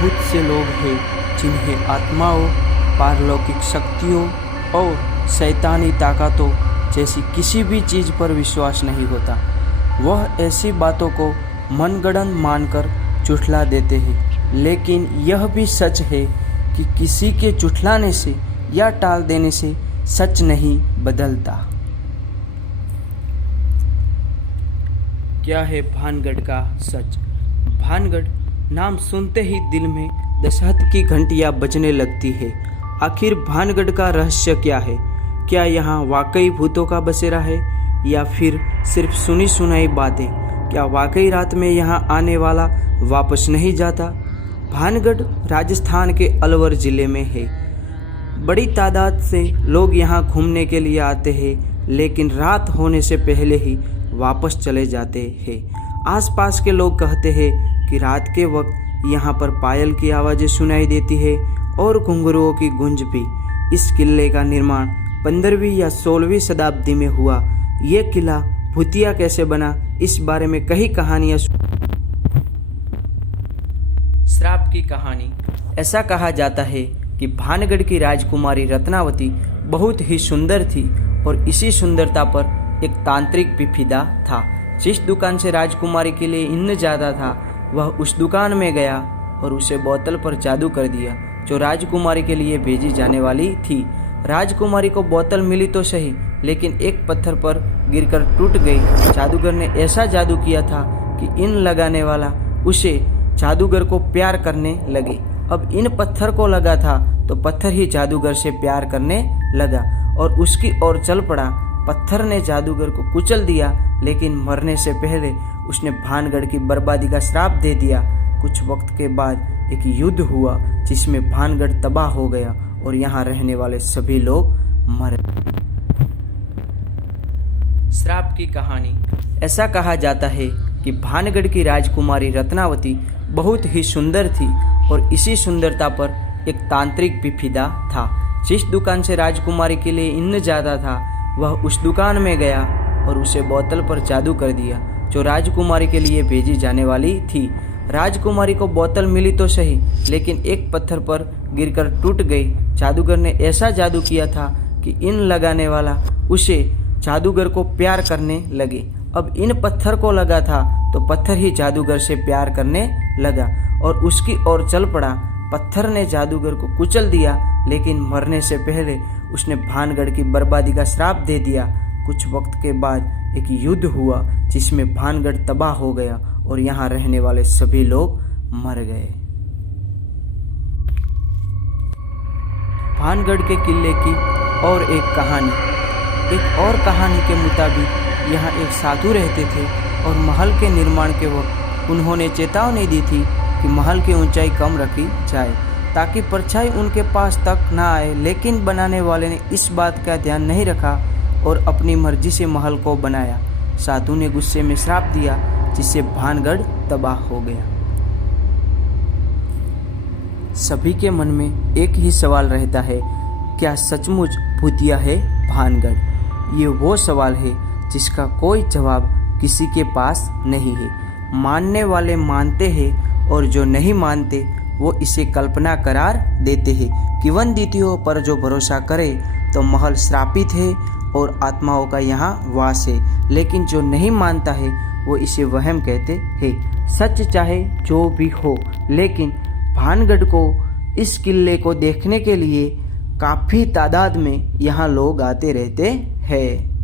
बहुत से लोग हैं जिन्हें आत्माओं, पारलौकिक शक्तियों और शैतानी ताकतों जैसी किसी भी चीज़ पर विश्वास नहीं होता। वह ऐसी बातों को मनगढ़ंत मानकर झुठला देते हैं। लेकिन यह भी सच है कि किसी के झुठलाने से या टाल देने से सच नहीं बदलता। क्या है भानगढ़ का सच? भानगढ़ नाम सुनते ही दिल में दशहत की घंटियां बजने लगती है। आखिर भानगढ़ का रहस्य क्या है? क्या यहाँ वाकई भूतों का बसेरा है या फिर सिर्फ सुनी सुनाई बातें? क्या वाकई रात में यहाँ आने वाला वापस नहीं जाता? भानगढ़ राजस्थान के अलवर ज़िले में है। बड़ी तादाद से लोग यहाँ घूमने के लिए आते हैं, लेकिन रात होने से पहले ही वापस चले जाते हैं। आसपास के लोग कहते हैं कि रात के वक्त यहाँ पर पायल की आवाज़ें सुनाई देती है और घुंघरुओं की गूंज भी। इस किले का निर्माण 15वीं या 16वीं शताब्दी में हुआ। ये किला भूतिया कैसे बना, इस बारे में कई कहानियाँ। श्राप की कहानी। ऐसा कहा जाता है कि भानगढ़ की राजकुमारी रत्नावती बहुत ही सुंदर थी और इसी सुंदरता पर एक तांत्रिक भी फिदा था। जिस दुकान से राजकुमारी के लिए इन्न ज़्यादा था, वह उस दुकान में गया और उसे बोतल पर जादू कर दिया जो राजकुमारी के लिए भेजी जाने वाली थी। राजकुमारी को बोतल मिली तो सही, लेकिन एक पत्थर पर गिरकर टूट गई। जादूगर ने ऐसा जादू किया था कि इन लगाने वाला उसे जादूगर को प्यार करने लगे। अब इन पत्थर को लगा था तो पत्थर ही जादूगर से प्यार करने लगा और उसकी ओर चल पड़ा। पत्थर ने जादूगर को कुचल दिया, लेकिन मरने से पहले उसने भानगढ़ की बर्बादी का श्राप दे दिया। कुछ वक्त के बाद एक युद्ध हुआ जिसमें भानगढ़ तबाह हो गया और यहाँ रहने वाले सभी लोग मर गए। श्राप की कहानी। ऐसा कहा जाता है कि भानगढ़ की राजकुमारी रत्नावती बहुत ही सुंदर थी और इसी सुंदरता पर एक तांत्रिक भी फिदा था। जिस दुकान से राजकुमारी के लिए इन्न ज़्यादा था, वह उस दुकान में गया और उसे बोतल पर जादू कर दिया जो राजकुमारी के लिए भेजी जाने वाली थी। राजकुमारी को बोतल मिली तो सही, लेकिन एक पत्थर पर गिरकर टूट गई। जादूगर ने ऐसा जादू किया था कि इन लगाने वाला उसे जादूगर को प्यार करने लगे। अब इन पत्थर को लगा था तो पत्थर ही जादूगर से प्यार करने लगा और उसकी ओर चल पड़ा। पत्थर ने जादूगर को कुचल दिया, लेकिन मरने से पहले उसने भानगढ़ की बर्बादी का श्राप दे दिया। कुछ वक्त के बाद एक युद्ध हुआ जिसमें भानगढ़ तबाह हो गया और यहाँ रहने वाले सभी लोग मर गए। भानगढ़ के किले की और एक कहानी। एक और कहानी के मुताबिक यहाँ एक साधु रहते थे और महल के निर्माण के वक्त उन्होंने चेतावनी दी थी कि महल की ऊंचाई कम रखी जाए ताकि परछाई उनके पास तक ना आए। लेकिन बनाने वाले ने इस बात का ध्यान नहीं रखा और अपनी मर्जी से महल को बनाया। साधु ने गुस्से में श्राप दिया जिससे भानगढ़ तबाह हो गया। सभी के मन में एक ही सवाल रहता है, क्या सचमुच भूतिया है भानगढ़? ये वो सवाल है जिसका कोई जवाब किसी के पास नहीं है। मानने वाले मानते हैं और जो नहीं मानते वो इसे कल्पना करार देते हैं। किंवदंतियों पर जो भरोसा करे तो महल श्रापित है और आत्माओं का यहाँ वास है, लेकिन जो नहीं मानता है वो इसे वहम कहते हैं। सच चाहे जो भी हो, लेकिन भानगढ़ को, इस किले को देखने के लिए काफ़ी तादाद में यहाँ लोग आते रहते हैं।